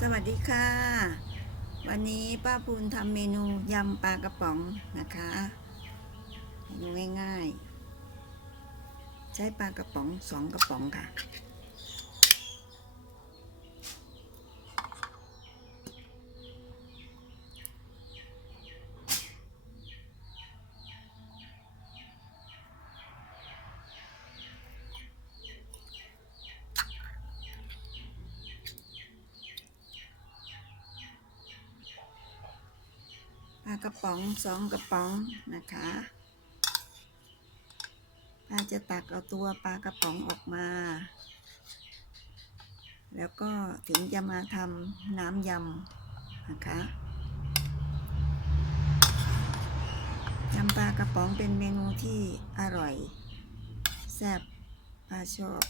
สวัสดีค่ะ วันนี้ป้าปูนทำเมนูยำปลากระป๋องนะคะเมนูง่ายๆ ใช้ปลากระป๋องสองกระป๋องค่ะ กระป๋องสองกระป๋องนะคะป้าจะตักเอาตัวปลากระป๋องออกมา แล้วก็ถึงจะมาทำน้ำยำนะคะยำปลากระป๋องเป็นเมนูที่อร่อย แซ่บป้าชอบ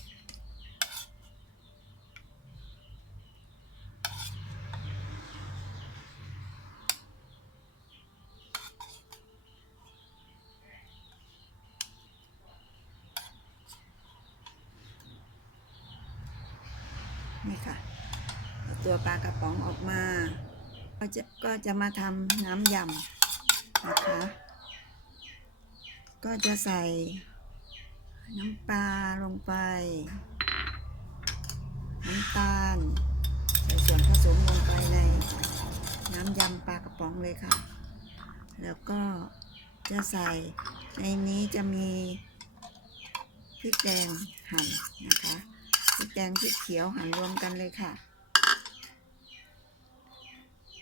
นี่ค่ะตัวปลากระป๋องออกมา ก็จะก็จะมาทำน้ำยำนะคะ ก็จะใส่น้ำปลาลงไป น้ำตาล ใส่ส่วนผสมลงไปในน้ำยำปลากระป๋องเลยค่ะ แล้วก็จะใส่ในนี้จะมีพริกแดงหั่นนะคะ พริกงพริกเขียวหั่นรวมกันเลยค่ะ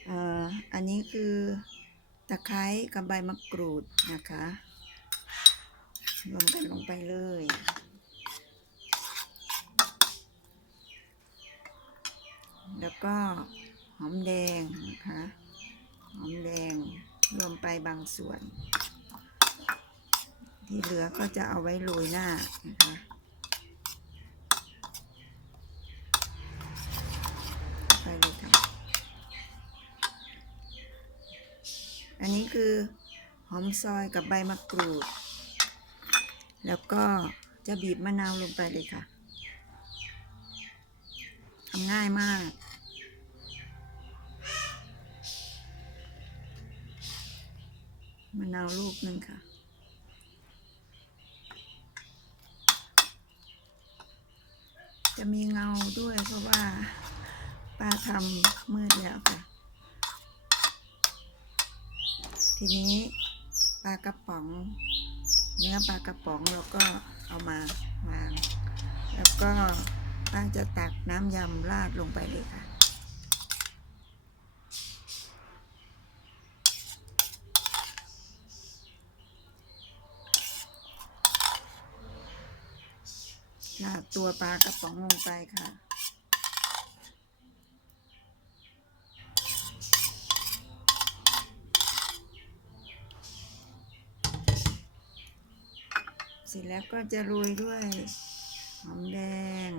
เอ่อ อันนี้คือตะไคร้กับใบมะกรูดนะคะ รวมกันลงไปเลยแล้วก็หอมแดงนะคะหอมแดงรวมไปบางส่วน ที่เหลือก็จะเอาไว้โรยหน้านะคะ ไปเลยค่ะ อันนี้คือหอมซอยกับใบมะกรูด แล้วก็จะบีบมะนาวลงไปเลยค่ะทำง่ายมาก มะนาวลูกหนึ่งค่ะ จะมีเงาด้วยเพราะว่าป้าทำมืดแล้วค่ะ ทีนี้ปลากระป๋อง เนื้อปลากระป๋องเราก็เอามาวาง แล้วก็ป้าจะตักน้ำยำราดลงไปเลยค่ะราดตัวปลากระป๋องลงไปค่ะ สร็จแล้วก็จะโรยด้วยหอมแดง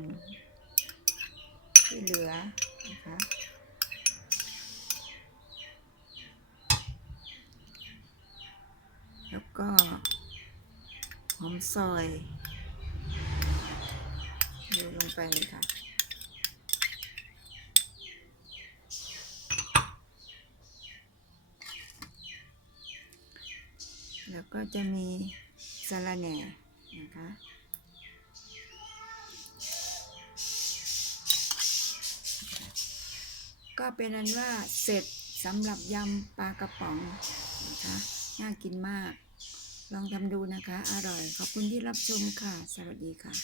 ที่เหลือนะคะแล้วก็หอมซอยโรยลงไปเลยค่ะแล้วก็จะมีสะระแหน่ นะคะก็เป็นอันว่าเสร็จสำหรับยำปลากระป๋องนะคะน่ากินมาก ลองทำดูนะคะ อร่อย ขอบคุณที่รับชมค่ะ สวัสดีค่ะ